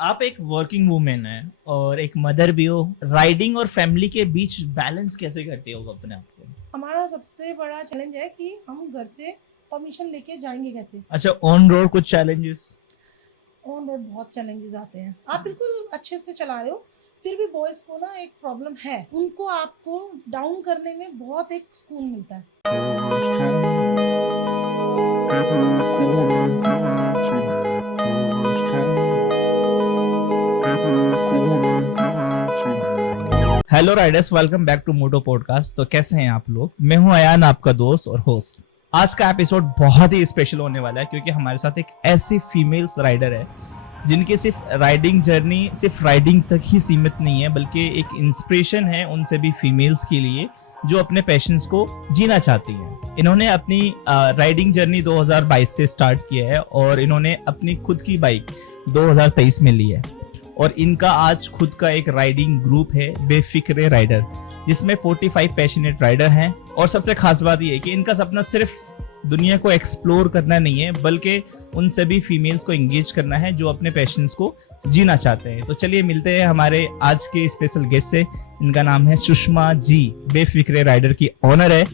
आप एक working women है और एक मदर भी हो। राइडिंग और फैमिली के बीच बैलेंस कैसे करते हो अपने आप को? हमारा सबसे बड़ा चैलेंज है कि हम घर से परमिशन लेके जाएंगे कैसे। अच्छा, ऑन रोड कुछ चैलेंजेस? ऑन रोड बहुत चैलेंजेस आते हैं। आप बिल्कुल अच्छे से चला रहे हो, फिर भी बॉयज को ना एक प्रॉब्लम है, उनको आपको डाउन करने में बहुत एक सुकून मिलता है। Hello riders, welcome back to moto podcast. तो कैसे हैं आप लोग? मैं हूं अयान, आपका दोस्त और होस्ट। आज का एपिसोड बहुत ही स्पेशल होने वाला है क्योंकि हमारे साथ एक ऐसी फीमेल्स राइडर है जिनकी सिर्फ राइडिंग जर्नी सिर्फ राइडिंग तक ही सीमित नहीं है, बल्कि एक इंस्पिरेशन है उन सभी फीमेल्स के लिए जो अपने पैशंस को जीना चाहती हैं। इन्होंने अपनी राइडिंग जर्नी 2022 से स्टार्ट किया है और इन्होंने अपनी खुद की बाइक 2023 में ली है और इनका आज खुद का एक राइडिंग ग्रुप है, बेफिक्रे राइडर, जिसमें 45 पैशनेट राइडर हैं। और सबसे खास बात यह है कि इनका सपना सिर्फ दुनिया को एक्सप्लोर करना नहीं है, बल्कि उन सभी फीमेल्स को एंगेज करना है जो अपने पैशंस को जीना चाहते हैं। तो चलिए मिलते हैं हमारे आज के स्पेशल गेस्ट से। इनका नाम है सुषमा जी, बेफिक्रे राइडर की ऑनर है।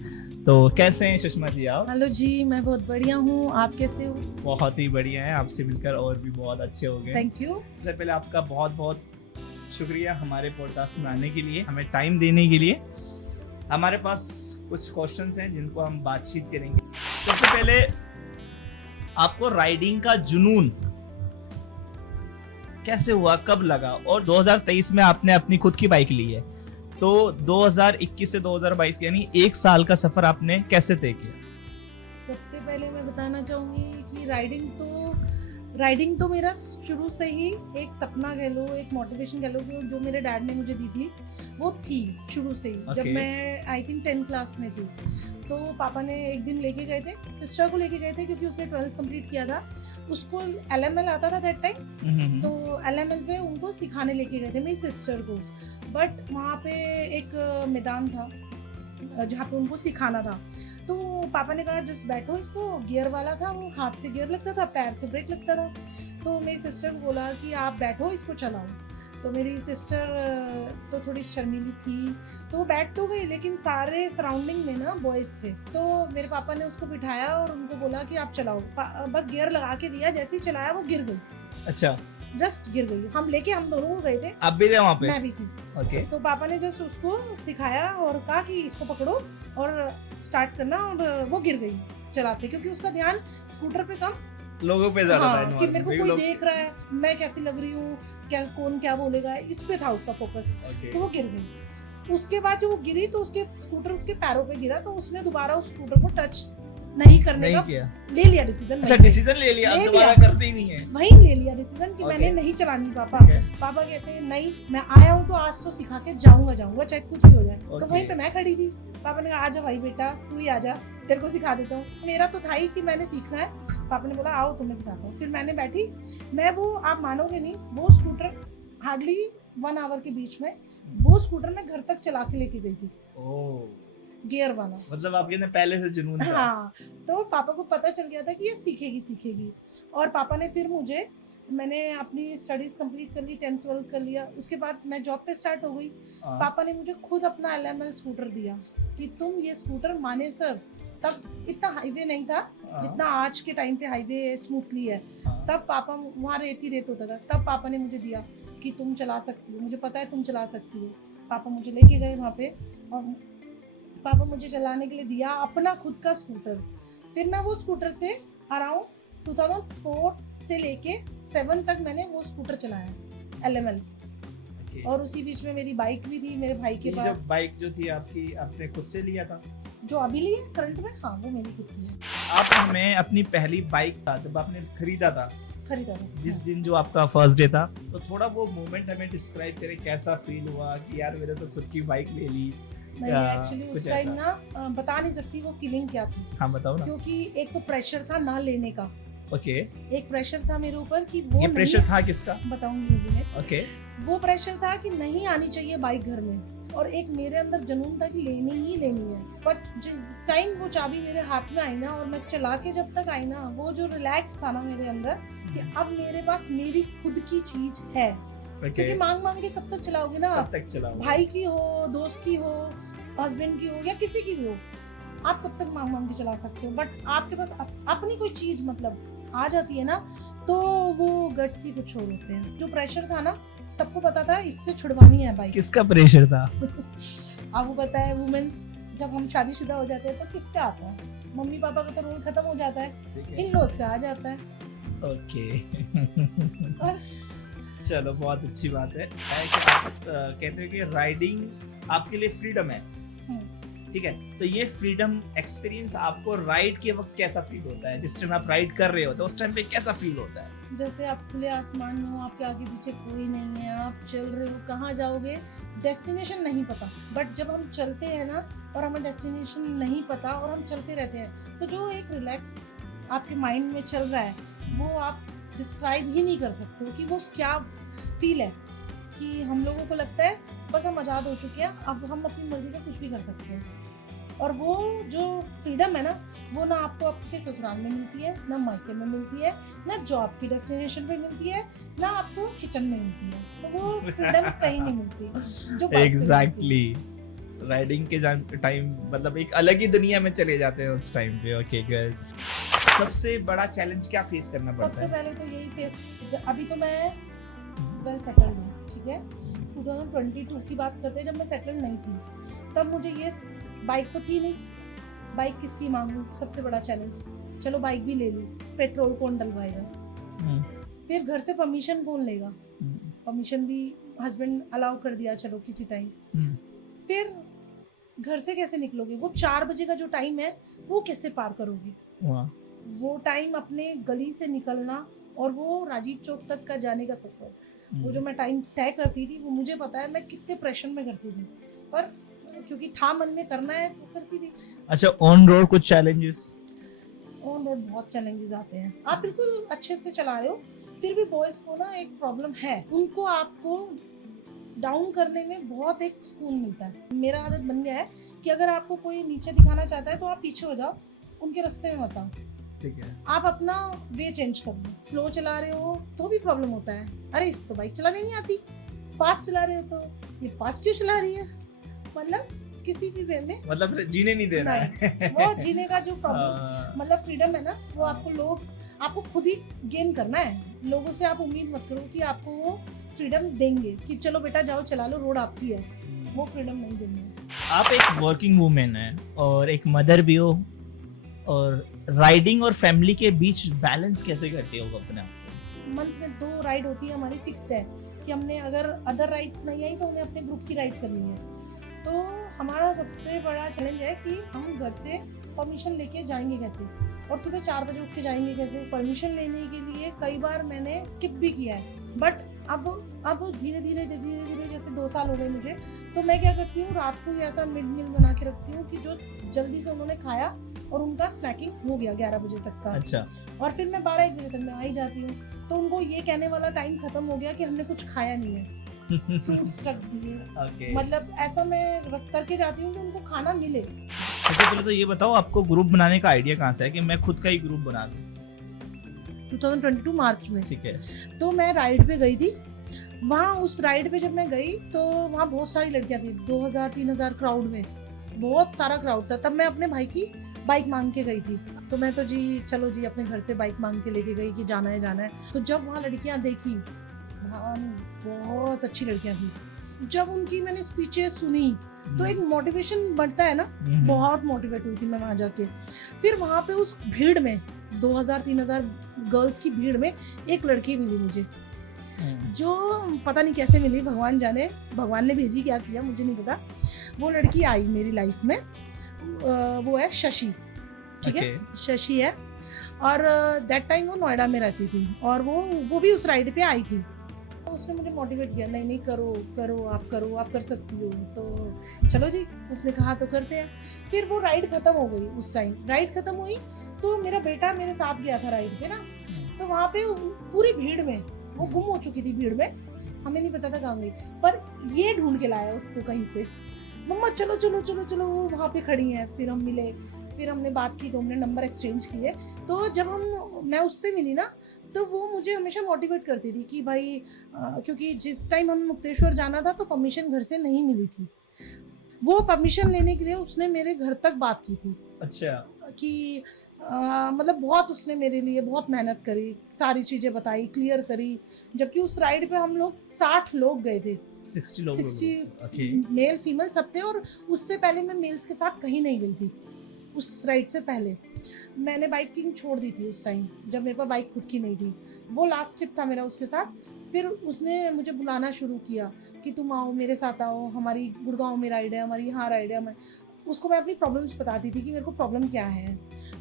तो कैसे हैं सुषमा जी आप? हेलो जी, मैं बहुत बढ़िया हूँ, आप कैसे हो? बहुत ही बढ़िया है, आपसे मिलकर और भी बहुत अच्छे हो गए। Thank you. सबसे पहले आपका बहुत बहुत शुक्रिया हमारे पॉडकास्ट में आने के लिए, हमें टाइम देने के लिए। हमारे पास कुछ क्वेश्चंस हैं जिनको हम बातचीत करेंगे। सबसे पहले, आपको राइडिंग का जुनून कैसे हुआ, कब लगा? और 2023 में आपने अपनी खुद की बाइक ली है, तो 2021 से 2022 यानी एक साल का सफर आपने कैसे तय किया? सबसे पहले मैं बताना चाहूँगी कि राइडिंग तो मेरा शुरू से ही एक सपना कह लो, एक मोटिवेशन कह लो, जो मेरे डैड ने मुझे दी थी वो थी शुरू से ही। जब मैं आई थिंक 10th क्लास में थी तो पापा ने एक दिन लेके गए थे, सिस्टर को लेके गए थे क्योंकि उसने 12th कंप्लीट किया था। उसको LML आता था दैट टाइम, तो LML पे उनको सिखाने लेके गए थे मेरी सिस्टर को। बट वहाँ पे एक मैदान था जहाँ पे उनको सिखाना था, तो पापा ने कहा जस्ट बैठो, इसको गियर वाला था, वो हाथ से गियर लगता था, पैर से ब्रेक लगता था। तो मेरी सिस्टर को बोला कि आप बैठो, इसको चलाओ। तो मेरी सिस्टर तो थोड़ी शर्मीली थी, तो वो बैठ तो गई, लेकिन सारे सराउंडिंग में ना बॉयज थे। तो मेरे पापा ने उसको बिठाया और उनको बोला कि आप चलाओ। बस गियर लगा के दिया, जैसे ही चलाया वो गिर गई। अच्छा, जस्ट गिर गई। हम दोनों को गए थे, आप भी थे वहाँ पे? मैं भी थी। ओके। तो पापा ने जस्ट उसको सिखाया और कहा कि इसको पकड़ो और स्टार्ट करना, और वो गिर गई चलाते, क्योंकि उसका ध्यान स्कूटर पे कम, लोगों पे ज्यादा हाँ, था, कि मेरे को कोई देख रहा है, मैं कैसी लग रही हूँ, कौन क्या बोलेगा, इस पे था उसका फोकस। तो वो गिर गई। उसके बाद जब वो गिरी तो उसके स्कूटर उसके पैरों पे गिरा, तो उसने दोबारा उस स्कूटर को टच नहीं करने का ले लिया डिसीजन। अच्छा, डिसीजन ले लिया, अब दोबारा करते ही नहीं है। वही ले लिया डिसीजन कि मैंने नहीं चलानी। पापा कहते हैं नहीं, मैं आया हूँ तो आज तो सिखा के जाऊंगा चाहे कुछ भी हो जाए। तो वहीं पे मैं खड़ी थी। पापा ने कहा आजा भाई बेटा, तू ही आजा, तेरे को सिखा देता हूँ। मेरा तो था ही कि मैंने सीखना है। पापा ने बोला आओ तुम्हें सिखाता हूँ। फिर मैंने बैठी, मैं वो, आप मानोगे नहीं, वो स्कूटर हार्डली 1 आवर के बीच में वो स्कूटर मैं घर तक चला के लेके गई थी, गियर वाला। मतलब आपके ने पहले से जुनून था। हाँ, तो पापा को पता चल गया था कि ये सीखेगी। और पापा ने फिर मैंने अपनी स्टडीज कंप्लीट कर ली, 10th 12th कर लिया। उसके बाद मैं जॉब पे स्टार्ट हो गई। पापा ने मुझे खुद अपना LML स्कूटर दिया कि तुम ये स्कूटर मानेसर, तब इतना हाईवे नहीं था जितना आज के टाइम पे हाईवे स्मूथली है। तब पापा, वहाँ रेत होता था, तब पापा ने मुझे दिया कि तुम चला सकती हो, मुझे पता है तुम चला सकती हो। पापा मुझे लेके गए वहाँ पे और पापा मुझे चलाने के लिए दिया अपना खुद का स्कूटर। फिर मैं वो स्कूटर से अराउंड 2004 से लेके 7 तक मैंने वो स्कूटर चलाया LML। और उसी बीच में मेरी बाइक भी थी मेरे भाई के पास। जब बाइक जो थी आपकी, आपने खुद से लिया था? जो अभी ली है करंट में, हाँ, वो मेरी खुद की है। आप हमें अपनी पहली बाइक का, जब आपने खरीदा था, जिस हाँ। दिन जो आपका फर्स्ट डे था, तो थोड़ा वो मोमेंट हमें डिस्क्राइब करें, कैसा फील हुआ कि यार मैंने तो खुद की बाइक ले ली? नहीं, एक्चुअली उस टाइम ना बता नहीं सकती वो फीलिंग क्या थी। हाँ बताओ ना। क्योंकि एक तो प्रेशर था ना लेने का। ओके। एक प्रेशर था मेरे ऊपर कि वो, ये प्रेशर था किसका? बताऊंगी मैं। ओके। वो प्रेशर था कि नहीं आनी चाहिए बाइक घर में। और एक मेरे अंदर जुनून था कि लेनी ही लेनी है। बट जिस टाइम वो चाबी मेरे हाथ में आई ना और मैं चला के जब तक आई ना, वो जो रिलैक्स था ना मेरे अंदर कि अब मेरे पास मेरी खुद की चीज है। क्योंकि मांग मांग के कब तक चलाओगे ना, कब तक चलाओगे? भाई की हो, दोस्त की हो, हस्बैंड की हो या किसी की भी हो, आप कब तक मांग मांग के चला सकते हो। बट आपके पास अपनी कोई चीज मतलब आ जाती है ना, तो वो गट्स ही कुछ और होते हैं। जो प्रेशर था ना, सबको पता था इससे छुड़वानी है बाइक। किसका प्रेशर था? आपको पता है वुमेन्स जब हम शादीशुदा हो जाते हैं तो किसका आता है? मम्मी पापा का तो रोल खत्म हो जाता है, इन लॉज का आ जाता है। ओके। बस चलो बहुत अच्छी बात है कि आप कहते हो कि राइडिंग आपके लिए फ्रीडम है, ठीक है। तो ये फ्रीडम एक्सपीरियंस आपको राइड के वक्त कैसा फील होता है? जिस टाइम आप राइड कर रहे हो तो उस टाइम पे कैसा फील होता है? जैसे आप खुले आसमान में हो, आपके आगे पीछे कोई नहीं है, आप चल रहे हो, कहाँ जाओगे डेस्टिनेशन नहीं पता। बट जब हम चलते हैं ना और हमें डेस्टिनेशन नहीं पता और हम चलते रहते हैं, तो जो एक रिलैक्स आपके माइंड में चल रहा है वो आप डिस्क्राइब ही नहीं कर सकते हो कि वो क्या फील है। कि हम लोगों को लगता है बस हम आज़ाद हो चुके हैं, अब हम अपनी मर्जी का कुछ भी कर सकते हैं। और वो जो फ्रीडम है ना, वो ना आपको आपके ससुराल में मिलती है, ना मायके में मिलती है, ना जॉब की डेस्टिनेशन पे मिलती है, ना आपको किचन में मिलती है। तो वो फ्रीडम कहीं नहीं मिलती जो एग्जैक्टली राइडिंग के टाइम मतलब एक अलग ही दुनिया में चले जाते हैं उस टाइम पे। Okay good. सबसे बड़ा चैलेंज क्या फेस करना पड़ता है? सबसे पहले तो यही फेस, अभी तो मैं वेल सेटल्ड हूँ, ठीक है। 2022 की बात करते हैं, जब मैं सेटल्ड नहीं थी तब मुझे ये बाइक तो थी नहीं, बाइक किसकी मांगू, सबसे बड़ा चैलेंज। चलो बाइक भी ले लूँ, पेट्रोल कौन डलवाएगा, फिर घर से परमिशन कौन लेगा, परमिशन भी हस्बैंड अलाउ कर दिया चलो किसी टाइम, फिर घर से कैसे निकलोगे, वो 4 बजे का जो टाइम है वो कैसे पार करोगे, वो टाइम अपने गली से निकलना और वो राजीव चौक तक का जाने का सफर, वो जो मैं टाइम तय करती थी वो मुझे पता है मैं कितने प्रेशर में करती थी, पर क्योंकि था मन में करना है तो करती थी। अच्छा, ऑन रोड कुछ चैलेंजेस? ऑन रोड बहुत चैलेंजेस आते हैं। आप बिल्कुल अच्छे से चला रहे हो, फिर भी बॉयज को ना एक प्रॉब्लम है, उनको आपको डाउन करने में बहुत एक सुकून मिलता है। मेरा आदत बन गया है कि अगर आपको कोई नीचे दिखाना चाहता है तो आप पीछे हो जाओ, उनके रास्ते में मत आओ, ठीक है। आप अपना वे चेंज कर लो। स्लो चला रहे हो तो भी प्रॉब्लम होता है, अरे इसको तो बाइक चलाने नहीं आती। फास्ट चला रहे हो तो ये फास्ट क्यों चला रही है, मतलब किसी भी वे में मतलब जीने नहीं देना है। वो जीने का जो प्रॉब्लम मतलब फ्रीडम है ना, वो आपको खुद ही गेन करना है। लोगों से आप उम्मीद मत करो कि आपको वो फ्रीडम देंगे कि चलो बेटा जाओ चला लो, रोड आपकी है, वो फ्रीडम नहीं देंगे। आप एक वर्किंग वुमेन है और एक मदर भी हो, और राइडिंग और फैमिली के बीच बैलेंस कैसे करते हो अपने आप को? मंथ में 2 राइड होती है हमारी, फिक्स्ड है कि हमने अगर अदर राइड्स नहीं आई तो हमें अपने ग्रुप की राइड करनी है। तो हमारा सबसे बड़ा चैलेंज है कि हम घर से परमिशन लेके जाएंगे कैसे, और सुबह 4 बजे उठ के जाएंगे कैसे। परमिशन लेने के लिए कई बार मैंने स्किप भी किया है, बट अब धीरे धीरे जैसे 2 साल हो गए मुझे, तो मैं क्या करती हूँ, रात को ही ऐसा मिड मील बना के रखती हूँ कि जो जल्दी से उन्होंने खाया और उनका स्नैकिंग हो गया 11 बजे तक का। अच्छा। और फिर मैं 12-1 बजे तक मैं आ ही जाती हूँ, तो उनको ये कहने वाला टाइम खत्म हो गया कि हमने कुछ खाया नहीं है, फ्रूट्स रख दिए। okay. मतलब ऐसा मैं रख करके जाती हूँ कि उनको खाना मिले। सबसे पहले तो ये बताओ, आपको ग्रुप बनाने का आइडिया कहाँ से है कि मैं खुद का ही ग्रुप बना लूं? 2022 मार्च में, ठीक है। तो मैं राइड पे गई थी, वहाँ उस राइड पे जब मैं गई तो वहाँ बहुत सारी लड़कियाँ थी, 2000-3000 क्राउड में बहुत सारा क्राउड था। तब मैं अपने भाई की बाइक मांग के गई थी, तो मैं तो जी चलो जी अपने घर से बाइक मांग के लेके गई कि जाना है। तो जब वहाँ लड़कियाँ देखी, बहुत अच्छी लड़कियाँ थी, जब उनकी मैंने स्पीचेस सुनी तो एक मोटिवेशन बढ़ता है ना, बहुत मोटिवेट हुई थी मैं वहाँ जाके। फिर वहाँ पे उस भीड़ में 2000-3000 गर्ल्स की भीड़ में एक लड़की मिली मुझे, जो पता नहीं कैसे मिली, भगवान जाने, भगवान ने भेजी क्या किया मुझे नहीं पता। वो लड़की आई मेरी लाइफ में, वो है शशि, ठीक है, शशि है। और दैट टाइम वो नोएडा में रहती थी और वो भी उस राइड पे आई थी। तो उसने मुझे मोटिवेट किया, नहीं करो आप कर सकती हो। तो चलो जी, उसने कहा तो करते हैं। फिर वो राइड खत्म हो गई, उस टाइम राइड खत्म हुई तो मेरा बेटा मेरे साथ गया था राइड पे ना, तो वहाँ पे पूरी भीड़ में वो गुम हो चुकी थी भीड़ में, हमें नहीं पता था कहाँ गई, पर ये ढूंढ के लाया उसको कहीं से। मम्मा चलो चलो चलो चलो, वो वहाँ पे खड़ी है। फिर हम मिले, फिर हमने बात की, 2 मिनट नंबर एक्सचेंज किए। तो जब मैं उससे मिली ना, तो वो मुझे हमेशा मोटिवेट करती थी कि भाई क्योंकि जिस टाइम हमें मुक्तेश्वर जाना था तो परमिशन घर से नहीं मिली थी। वो परमिशन लेने के लिए उसने मेरे घर तक बात की थी। अच्छा। कि मतलब बहुत उसने मेरे लिए बहुत मेहनत करी, सारी चीज़ें बताई, क्लियर करी। जबकि उस राइड पे हम लोग 60 लोग गए थे, 60 लोग। 60 मेल फीमेल सब थे। और उससे पहले मैं मेल्स के साथ कहीं नहीं गई थी। उस राइड से पहले मैंने बाइकिंग छोड़ दी थी उस टाइम, जब मेरे पास बाइक खुद की नहीं थी। वो लास्ट ट्रिप था मेरा उसके साथ। फिर उसने मुझे बुलाना शुरू किया कि तुम आओ, मेरे साथ आओ, हमारी गुड़गांव में राइड है, हमारी यहाँ राइड है। उसको मैं अपनी प्रॉब्लम्स बताती थी कि मेरे को प्रॉब्लम क्या है।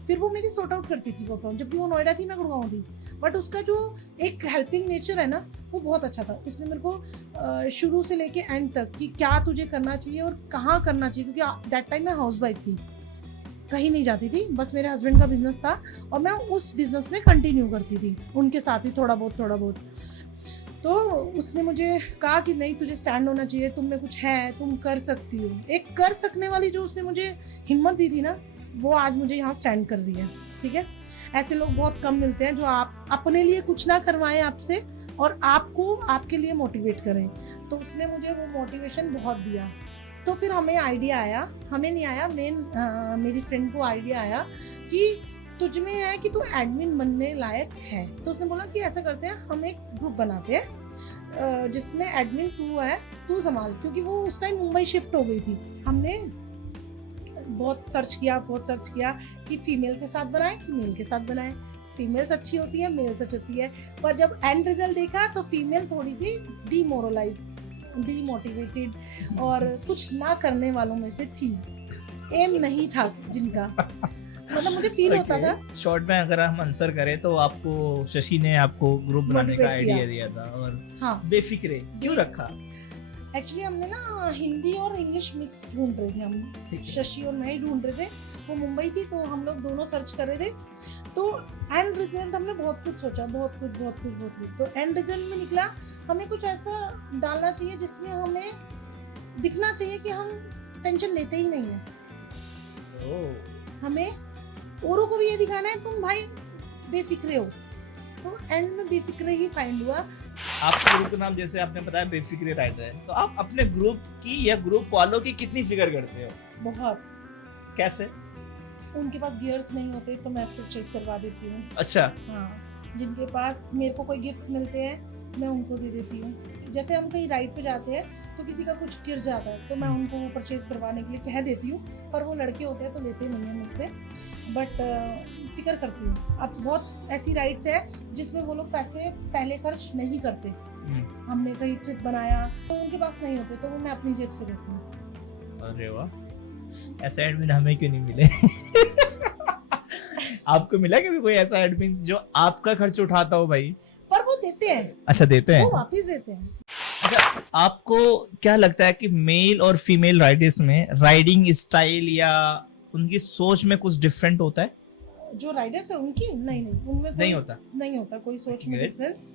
फिर वो मेरी सॉर्ट आउट करती थी वो प्रॉब्लम, जबकि वो नोएडा थी, मैं गुड़गांव थी। बट उसका जो एक हेल्पिंग नेचर है ना, वो बहुत अच्छा था। उसने मेरे को शुरू से लेके एंड तक कि क्या तुझे करना चाहिए और कहाँ करना चाहिए, क्योंकि दैट टाइम मैं हाउस वाइफ थी, कहीं नहीं जाती थी, बस मेरे हस्बैंड का बिजनेस था और मैं उस बिजनेस में कंटिन्यू करती थी उनके साथ ही थोड़ा बहुत। तो उसने मुझे कहा कि नहीं, तुझे स्टैंड होना चाहिए, तुम में कुछ है, तुम कर सकती हो। एक कर सकने वाली जो उसने मुझे हिम्मत दी थी ना, वो आज मुझे यहाँ स्टैंड कर रही है। ठीक है, ऐसे लोग बहुत कम मिलते हैं जो आप अपने लिए कुछ ना करवाएं आपसे और आपको आपके लिए मोटिवेट करें। तो उसने मुझे वो मोटिवेशन बहुत दिया। तो फिर हमें आइडिया आया, हमें नहीं आया, मेरी फ्रेंड को आइडिया आया कि तुझ में है कि तू एडमिन बनने लायक है। तो उसने बोला कि ऐसा करते हैं, हम एक ग्रुप बनाते हैं जिसमें एडमिन तू है, तू संभाल। क्योंकि वो उस टाइम मुंबई शिफ्ट हो गई थी। हमने बहुत सर्च किया कि फीमेल के साथ बनाए कि मेल के साथ बनाए। फीमेल्स अच्छी होती है, मेल्स अच्छी होती है। पर जब एंड रिजल्ट देखा तो फीमेल थोड़ी सी डीमोटिवेटेड और कुछ ना करने वालों में से थी। एम नहीं था जिनका, मतलब मुझे फील होता था। शॉर्ट में अगर हम आंसर करें तो आपको शशि ने आपको ग्रुप बनाने का आइडिया दिया था। और हाँ, बेफिक्रे क्यों रखा? एक्चुअली हमने ना हिंदी और इंग्लिश मिक्स ढूंढ रहे थे हम, शशि और मैं ही ढूंढ रहे थे। वो मुंबई थी तो हम लोग दोनों सर्च कर रहे थे। तो एंड रिजल्ट हमने बहुत कुछ सोचा, बहुत कुछ। तो एंड रिजल्ट में निकला हमें कुछ ऐसा डालना चाहिए जिसमें हमें दिखना चाहिए कि हम टेंशन लेते ही नहीं है। हमें औरों को भी ये दिखाना है तुम भाई बेफिक्रे हो। तो एंड में बेफिक्रे ही फाइंड हुआ। आपके ग्रुप का नाम जैसे आपने बताया बेफिक्रे राइडर है, तो आप अपने ग्रुप की या ग्रुप वालों की कितनी फिक्र करते हो? बहुत। कैसे? उनके पास गियर्स नहीं होते तो मैं परचेज करवा देती हूँ। अच्छा। हाँ, जिनके पास मेरे को कोई गिफ्ट्स मिलते हैं मैं उनको दे देती हूँ। जैसे हम कहीं राइड पे जाते हैं तो किसी का कुछ गिर जाता है तो मैं उनको वो परचेज करवाने के लिए कह देती हूँ। पर वो लड़के होते हैं तो लेते नहीं हैं मुझसे, बट फिक्र करती हूँ। अब बहुत ऐसी राइड्स है जिसमें वो लोग पैसे पहले खर्च नहीं करते। हमने कहीं ट्रिप बनाया तो उनके पास नहीं होते तो वो मैं अपनी जेब से देती हूँ। अरे वाह, ऐसा एडमिन हमें क्यों नहीं मिले? आपको मिला कभी कोई ऐसा एडमिन जो आपका खर्च उठाता हो भाई? पर वो देते हैं। अच्छा, देते हैं, वो वापस देते हैं। अच्छा, आपको क्या लगता है कि मेल और फीमेल राइडर्स में राइडिंग स्टाइल या उनकी सोच में कुछ डिफरेंट होता है? जो राइडर्स है उनकी नहीं, उनमें नहीं होता कोई सोच में डिफरेंस।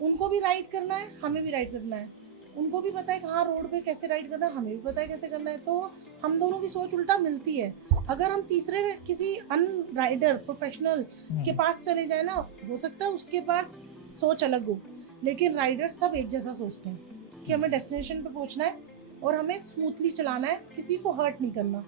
उनको भी राइड करना है, हमें भी राइड करना है। उनको भी पता है कहाँ रोड पे कैसे राइड करना है, हमें भी पता है कैसे करना है। तो हम दोनों की सोच उल्टा मिलती है। अगर हम तीसरे किसी अन राइडर प्रोफेशनल के पास चले जाए ना, हो सकता है उसके पास सोच अलग हो, लेकिन राइडर सब एक जैसा सोचते हैं कि हमें डेस्टिनेशन पे पहुंचना है और हमें स्मूथली चलाना है, किसी को हर्ट नहीं करना,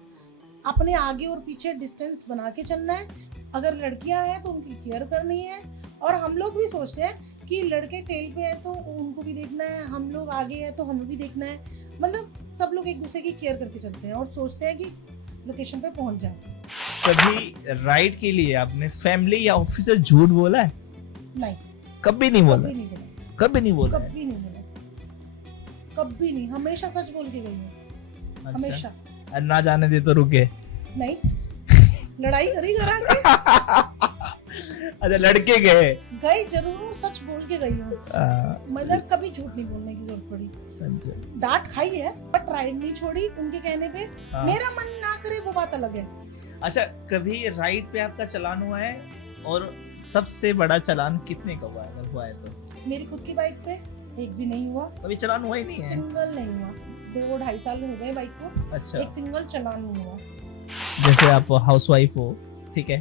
अपने आगे और पीछे डिस्टेंस बना के चलना है। अगर लड़कियां हैं तो उनकी केयर करनी है। और हम लोग भी सोचते हैं कि लड़के टेल पे है तो उनको भी देखना है, हम लोग आगे हैं तो हमें भी देखना है। मतलब सब लोग एक दूसरे की केयर करके चलते हैं और सोचते हैं कि लोकेशन पे पहुंच जाए। कभी राइड के लिए आपने फैमिली या ऑफिस से झूठ बोला है? नहीं, कभी नहीं बोला। कभी नहीं, हमेशा सच बोल के गई हूँ। हमेशा। ना जाने दे तो रुके नहीं, लड़ाई करी करा के। अच्छा, लड़के गए जरूर, सच बोल के गई हूँ। मतलब कभी झूठ नहीं बोलने की जरूरत पड़ी। डांट खाई है बट राइड नहीं छोड़ी उनके कहने पे। मेरा मन ना करे वो बात अलग है। अच्छा, कभी राइड पे आपका चालान हुआ है? और सबसे बड़ा चालान कितने का हुआ है अगर हुआ है तो? मेरी खुद की बाइक पे एक भी नहीं हुआ, कभी चलान हुआ ही नहीं है? सिंगल नहीं हुआ। 2-2.5 साल हो गए बाइक को, अच्छा, एक सिंगल चलान नहीं हुआ। जैसे आप हाउसवाइफ हो, ठीक है,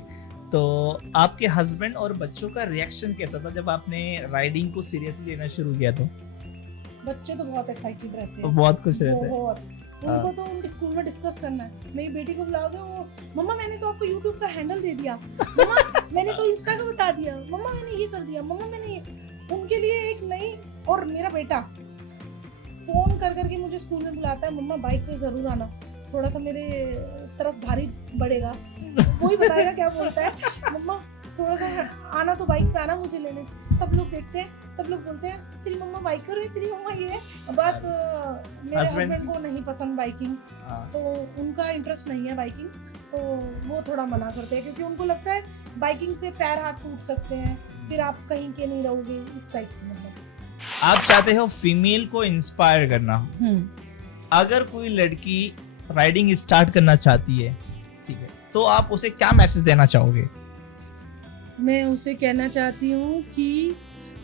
तो आपके हस्बैंड और बच्चों का रिएक्शन कैसा था जब आपने राइडिंग को सीरियसली लेना शुरू किया? तो बच्चे तो बहुत एक्साइटेड रहते तो हैं, बहुत खुश रहते हैं। बहुत। उनको तो उनके स्कूल में डिस्कस करना है। मेरी बेटी को बुलाओगे, वो मम्मा मैंने तो आपको यूट्यूब का हैंडल दे दिया, मम्मा मैंने तो इंस्टा का बता दिया, मम्मा मैंने ये कर दिया, मम्मा मैंने ये। उनके लिए एक नई। और मेरा बेटा फोन कर करके मुझे स्कूल में बुलाता है, मम्मा बाइक पे जरूर आना, थोड़ा सा मेरे तरफ भारी बढ़ेगा, वही बताएगा क्या बोलता है, मम्मा थोड़ा सा आना तो बाइक पे आना मुझे लेने। सब लोग देखते हैं, सब लोग बोलते हैं तेरी मम्मा बाइकर है, तेरी मम्मा ये है। बात मेरे हस्बैंड को नहीं पसंद बाइकिंग, तो उनका इंटरेस्ट नहीं है बाइकिंग, तो वो थोड़ा मना करते हैं, क्योंकि उनको लगता है बाइकिंग से पैर हाथ टूट सकते हैं, फिर आप कहीं के नहीं रहोगे, इस टाइप से। मतलब आप चाहते हो फीमेल को इंस्पायर करना, अगर कोई लड़की राइडिंग स्टार्ट करना चाहती है, ठीक है, तो आप उसे क्या मैसेज देना चाहोगे? मैं उसे कहना चाहती हूँ कि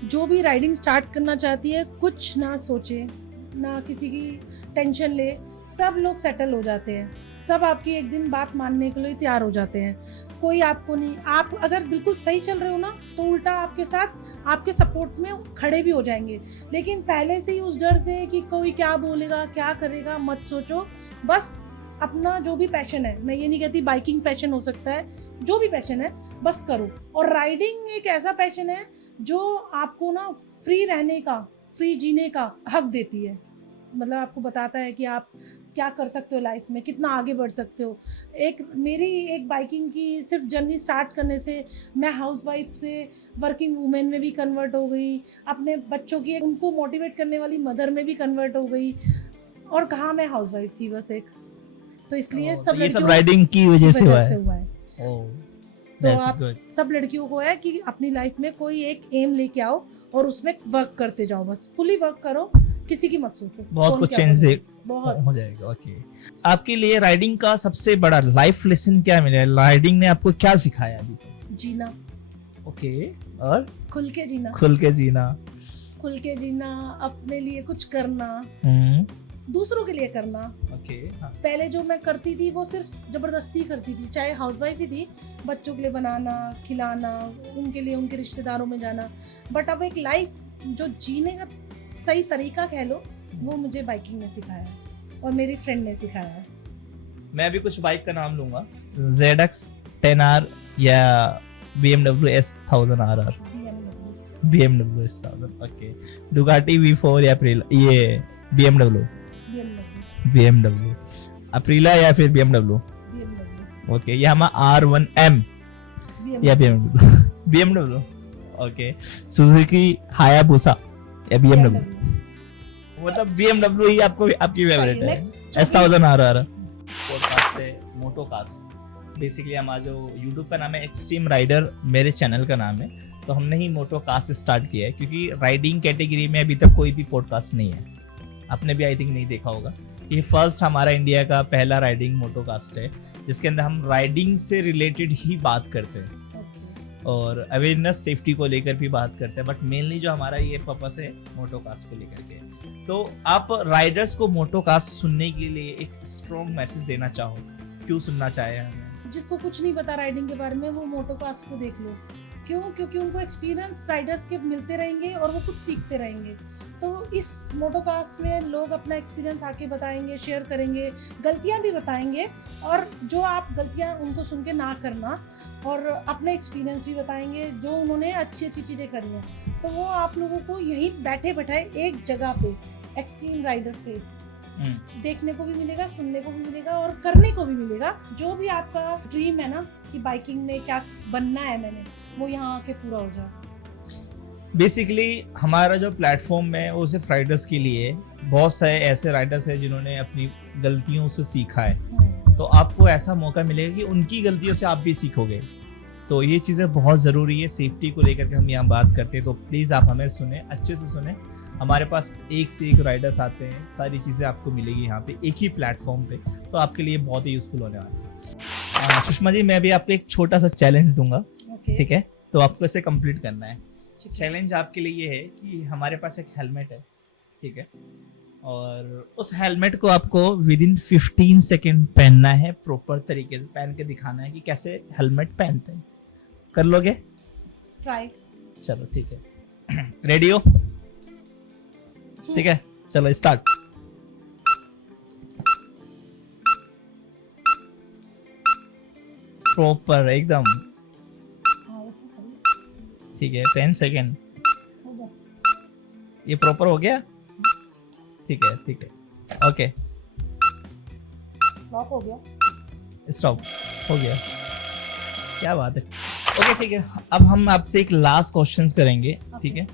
जो भी राइडिंग स्टार्ट करना चाहती है, कुछ ना सोचे, ना किसी की टेंशन ले, सब लोग सेटल हो जाते हैं, सब आपकी एक दिन बात मानने के लिए तैयार हो जाते हैं, कोई आपको नहीं। आप अगर बिल्कुल सही चल रहे हो ना, तो उल्टा आपके साथ आपके सपोर्ट में खड़े भी हो जाएंगे। लेकिन पहले से ही उस डर से कि कोई क्या बोलेगा, क्या करेगा, मत सोचो। बस अपना जो भी पैशन है, मैं ये नहीं कहती बाइकिंग पैशन हो सकता है, जो भी पैशन है बस करो। और राइडिंग एक ऐसा पैशन है जो आपको ना फ्री रहने का, फ्री जीने का हक देती है। मतलब आपको बताता है कि आप क्या कर सकते हो लाइफ में, कितना आगे बढ़ सकते हो। मेरी एक बाइकिंग की सिर्फ जर्नी स्टार्ट करने से मैं हाउसवाइफ से वर्किंग वूमेन में भी कन्वर्ट हो गई, अपने बच्चों की उनको मोटिवेट करने वाली मदर में भी कन्वर्ट हो गई, और कहाँ मैं हाउसवाइफ थी बस एक। तो इसलिए तो ये सब राइडिंग की वजह से हुआ है। तो आप सब लड़कियों को है कि अपनी लाइफ में कोई एक एम लेके आओ और उसमें वर्क करते जाओ, बस फुली वर्क करो, किसी की मत सोचो। बहुत कुछ चेंज बहुत हो जाएगा। ओके, आपके लिए राइडिंग का सबसे बड़ा लाइफ लेसन क्या मिला? राइडिंग ने आपको क्या सिखाया अभी तक? जीना। ओके, और खुल के जीना, खुल के जीना, खुल के जीना, अपने लिए कुछ करना, दूसरों के लिए करना। ओके, हाँ। पहले जो मैं करती थी वो सिर्फ जबरदस्ती करती थी, चाहे हाउसवाइफ ही थी, बच्चों के लिए बनाना, खिलाना, उनके लिए उनके रिश्तेदारों में जाना। बट अब एक लाइफ जो जीने का सही तरीका कह लो, वो मुझे बाइकिंग ने सिखाया है और मेरी फ्रेंड ने सिखाया है। मैं अभी कुछ बाइक का नाम लूंगा, ZX 10R या BMW S1000 RR। BMW S1000, okay. Ducati V4 या ये BMW अप्रीला या फिर BMW, ओके। यामाहा R1M या BMW, ओके। सुजुकी हायाबुसा या BMW, मतलब BMW ही आपको आपकी फेवरेट है। S1000 RR पॉडकास्ट है मोटोकास्ट। बेसिकली हमारा जो YouTube का नाम है एक्सट्रीम राइडर, मेरे चैनल का नाम है, तो हमने ही मोटोकास्ट स्टार्ट किया है, क्योंकि राइडिंग कैटेगरी में अभी तक कोई भी पॉडकास्ट नहीं है, आपने भी आई थिंक नहीं देखा होगा। ये फर्स्ट हमारा इंडिया का पहला राइडिंग मोटोकास्ट है, जिसके अंदर हम राइडिंग से रिलेटेड ही बात करते हैं और अवेयरनेस सेफ्टी को लेकर भी बात करते हैं, बट मेनली जो हमारा ये पर्पस है मोटोकास्ट को लेकर के। तो आप राइडर्स को मोटोकास्ट सुनने के लिए एक स्ट्रॉन्ग मैसेज देना चाहो, क्यों सुनना चाहे हमें? जिसको कुछ नहीं पता राइडिंग के बारे में, वो मोटोकास्ट को देख लो। क्यों? क्योंकि उनको एक्सपीरियंस राइडर्स के मिलते रहेंगे और वो कुछ सीखते रहेंगे। तो इस मोटोकास्ट में लोग अपना एक्सपीरियंस आके बताएंगे, शेयर करेंगे, गलतियां भी बताएंगे, और जो आप गलतियां उनको सुन के ना करना, और अपने एक्सपीरियंस भी बताएंगे जो उन्होंने अच्छी अच्छी चीज़ें करी हैं। तो वो आप लोगों को यहीं बैठे बैठाए एक जगह पे एक्सट्रीम राइडर पे देखने को भी मिलेगा, सुनने को भी मिलेगा और करने को भी मिलेगा। जो भी आपका ड्रीम है ना कि बाइकिंग में क्या बनना है मैंने, वो यहाँ आके पूरा हो जाए। बेसिकली हमारा जो प्लेटफॉर्म है वो सिर्फ राइडर्स के लिए, बहुत सारे ऐसे राइडर्स हैं जिन्होंने अपनी गलतियों से सीखा है, तो आपको ऐसा मौका मिलेगा कि उनकी गलतियों से आप भी सीखोगे। तो ये चीज़ें बहुत ज़रूरी है, सेफ्टी को लेकर के हम यहाँ बात करते हैं, तो प्लीज़ आप हमें सुने, अच्छे से सुने। हमारे पास एक से एक राइडर्स आते हैं, सारी चीज़ें आपको मिलेगी यहाँ पे एक ही प्लेटफॉर्म पे, तो आपके लिए बहुत ही यूजफुल होने वाला है। सुषमा जी, मैं भी आपको एक छोटा सा चैलेंज दूंगा, ठीक है? तो आपको इसे कंप्लीट करना है। चैलेंज आपके लिए ये है कि हमारे पास एक हेलमेट है, ठीक है, और उस हेलमेट को आपको विद इन 15 सेकेंड पहनना है, प्रॉपर तरीके से पहन के दिखाना है कि कैसे हेलमेट पहनते हैं। कर लोगे? ट्राई। चलो ठीक है, रेडी हो? ठीक है, चलो स्टार्ट। प्रॉपर एकदम, ठीक है, 10 सेकेंड। ये प्रॉपर हो गया? ठीक है, ठीक है, ओके, लॉक हो गया, स्टॉप हो गया, क्या बात है। ओके ठीक है, अब हम आपसे एक लास्ट क्वेश्चंस करेंगे, ठीक है,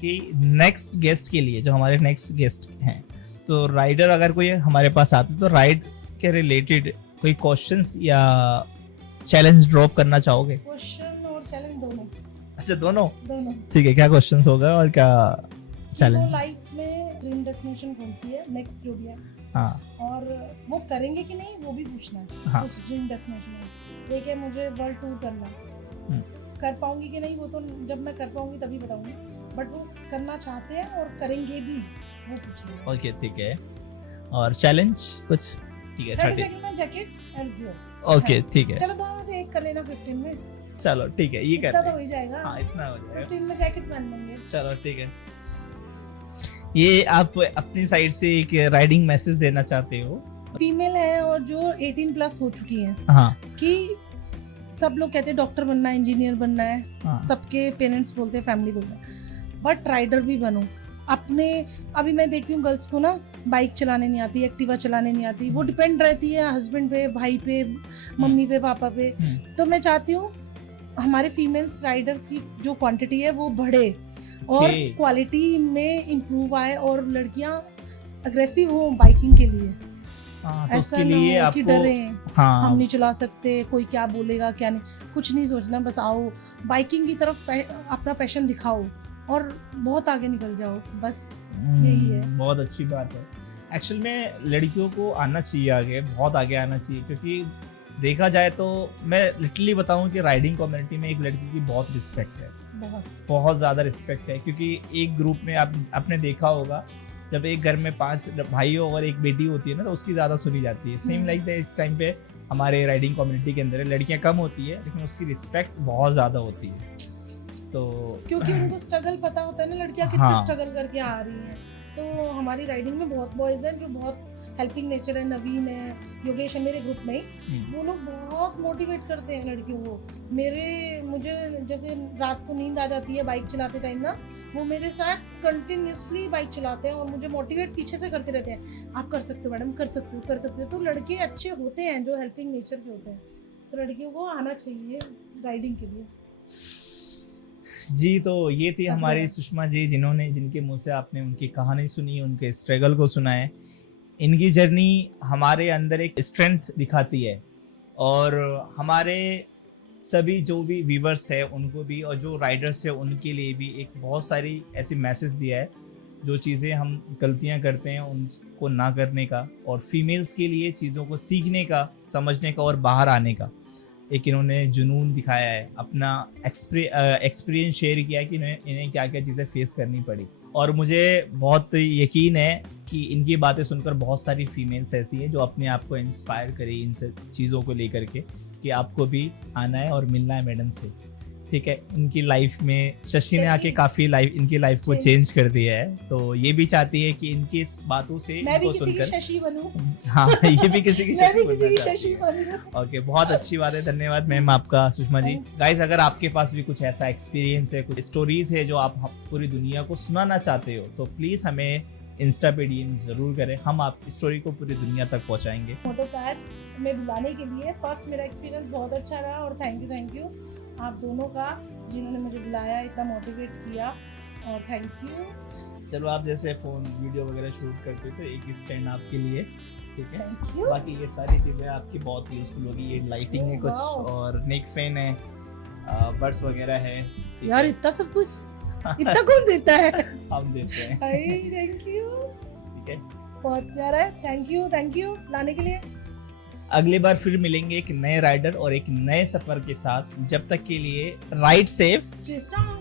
कि नेक्स्ट गेस्ट के लिए, जो हमारे नेक्स्ट गेस्ट हैं, तो राइडर अगर कोई हमारे पास आते तो राइड के रिलेटेड कोई क्वेश्चंस या चैलेंज ड्रॉप करना चाहोगे? क्वेश्चन और चैलेंज दोनों। अच्छा, दोनों? दोनों, ठीक है, क्या क्वेश्चंस होगा और क्या चैलेंज? लाइफ में ड्रीम डेस्टिनेशन कौन सी है, नेक्स्ट जो भी है, हाँ, और वो करेंगे कि नहीं वो भी पूछना है। हाँ। उस ड्रीम डेस्टिनेशन में एक है मुझे वर्ल्ड टूर करना है, कर पाऊंगी कि नहीं वो तो जब मैं कर पाऊंगी तभी बताऊंगी, बट वो करना चाहते हैं और करेंगे भी, वो पूछना। ओके ठीक है, और चैलेंज कुछ? ठीक है, 30 सेकंड में जैकेट्स एंड गियर्स। ओके ठीक है, चलो दोनों में से एक कर लेना 15 में। चलो ठीक है, ये इतना करते तो हैं। हो ही जाएगा। हाँ, इतना हो जाएगा। 15 में जैकेट पहन लेंगे। चलो ठीक है, ये आप अपनी साइड से एक राइडिंग मैसेज देना चाहते हो? फीमेल है और जो 18 प्लस हो चुकी हैं, हाँ, कि सब लोग कहते हैं डॉक्टर बनना है, इंजीनियर बनना है, हाँ, सबके पेरेंट्स बोलते हैं, फैमिली बोलते हैं, बट राइडर भी बनो। अपने अभी मैं देखती हूँ गर्ल्स को ना बाइक चलाने नहीं आती, एक्टिवा चलाने नहीं आती, वो डिपेंड रहती है हस्बैंड पे, भाई पे, मम्मी पे, पापा पे। तो मैं चाहती हूँ हमारे फीमेल्स राइडर की जो क्वांटिटी है वो बढ़े और Okay. क्वालिटी में इम्प्रूव आए और लड़कियां अग्रेसिव हो बाइकिंग के लिए। हाँ, तो ऐसा उसके ना लिए हो कि आपको डरे, हाँ, हम नहीं चला सकते, कोई क्या बोलेगा क्या नहीं, कुछ नहीं सोचना, बस आओ बाइकिंग की तरफ अपना पैशन दिखाओ और बहुत आगे निकल जाओ, बस यही है। बहुत अच्छी बात है। एक्चुअल में लड़कियों को आना चाहिए आगे, बहुत आगे आना चाहिए, क्योंकि देखा जाए तो मैं लिटरली बताऊं कि राइडिंग कम्युनिटी में एक लड़की की बहुत रिस्पेक्ट है, बहुत ज़्यादा रिस्पेक्ट है, क्योंकि एक ग्रुप में आपने देखा होगा जब एक घर में 5 भाई और एक बेटी होती है ना, तो उसकी ज़्यादा सुनी जाती है। सेम लाइक इस टाइम पे हमारे राइडिंग कम्युनिटी के अंदर लड़कियां कम होती है, लेकिन उसकी रिस्पेक्ट बहुत ज़्यादा होती है। तो क्योंकि उनको स्ट्रगल पता होता है ना, लड़कियां कितने हाँ। स्ट्रगल करके आ रही हैं। तो हमारी राइडिंग में बहुत बॉयज हैं जो बहुत हेल्पिंग नेचर है, नवीन है, योगेश है मेरे ग्रुप में ही, वो लोग बहुत मोटिवेट करते हैं लड़कियों को। मुझे जैसे रात को नींद आ जाती है बाइक चलाते टाइम ना, वो मेरे साथ कंटिन्यूसली बाइक चलाते हैं और मुझे मोटिवेट पीछे से करते रहते हैं, आप कर सकते हो मैडम, कर सकते हो, कर सकते हो। तो लड़के अच्छे होते हैं जो हेल्पिंग नेचर के होते हैं, तो लड़कियों को आना चाहिए राइडिंग के लिए। जी, तो ये थी हमारी सुषमा जी, जिनके मुंह से आपने उनकी कहानी सुनी, उनके स्ट्रगल को सुना है। इनकी जर्नी हमारे अंदर एक स्ट्रेंथ दिखाती है और हमारे सभी जो भी व्यूवर्स है उनको भी, और जो राइडर्स है उनके लिए भी एक बहुत सारी ऐसी मैसेज दिया है, जो चीज़ें हम गलतियां करते हैं उनको ना करने का, और फीमेल्स के लिए चीज़ों को सीखने का, समझने का और बाहर आने का एक इन्होंने जुनून दिखाया है, अपना एक्सपीरियंस शेयर किया कि इन्हें क्या क्या चीज़ें फेस करनी पड़ी। और मुझे बहुत यकीन है कि इनकी बातें सुनकर बहुत सारी फीमेल्स ऐसी हैं जो अपने आप को इंस्पायर करें इन सब चीज़ों को लेकर के, कि आपको भी आना है और मिलना है मैडम से, ठीक है। इनकी लाइफ में शशि ने आके काफ़ी इनकी लाइफ को चेंज कर दिया है, तो ये भी चाहती है कि इनकी इस बातों से मैं भी इनको किसी की सुनकर शशि बनूं। हाँ, ये भी किसी की मैं भी शशि किसी की बनना चाहती शशि है। बनूं। ओके, बहुत अच्छी बात है, धन्यवाद मैम आपका, सुषमा जी। गाइस, अगर आपके पास भी कुछ ऐसा एक्सपीरियंस है, कुछ स्टोरीज है जो आप पूरी दुनिया को सुनाना चाहते हो, तो प्लीज हमें इंस्टा पे डीएम जरूर करें, हम आप स्टोरी को पूरी दुनिया तक पहुंचाएंगे। मोटोकास्ट में बुलाने के लिए फर्स्ट मेरा एक्सपीरियंस बहुत अच्छा रहा और थैंक यू आप दोनों का, जिन्होंने मुझे बुलाया, इतना मोटिवेट किया, और थैंक यू। चलो, आप जैसे फोन वीडियो वगैरह शूट करते थे, एक स्टैंड आपके लिए, ठीक है। Thank you. बाकी ये सारी चीज़ें आपकी बहुत यूजफुल होगी। ये लाइटिंग है कुछ, वाओ। और नेक फैन है, बर्ड्स वगैरह है, ठीक यार है? इतना सब कुछ इतना कौन देता है? हम देते हैं, थैंक यू, ठीक है। बहुत प्यारा है, थैंक यू लाने के लिए। अगली बार फिर मिलेंगे एक नए राइडर और एक नए सफर के साथ। जब तक के लिए राइड सेफ, स्टे स्ट्रांग।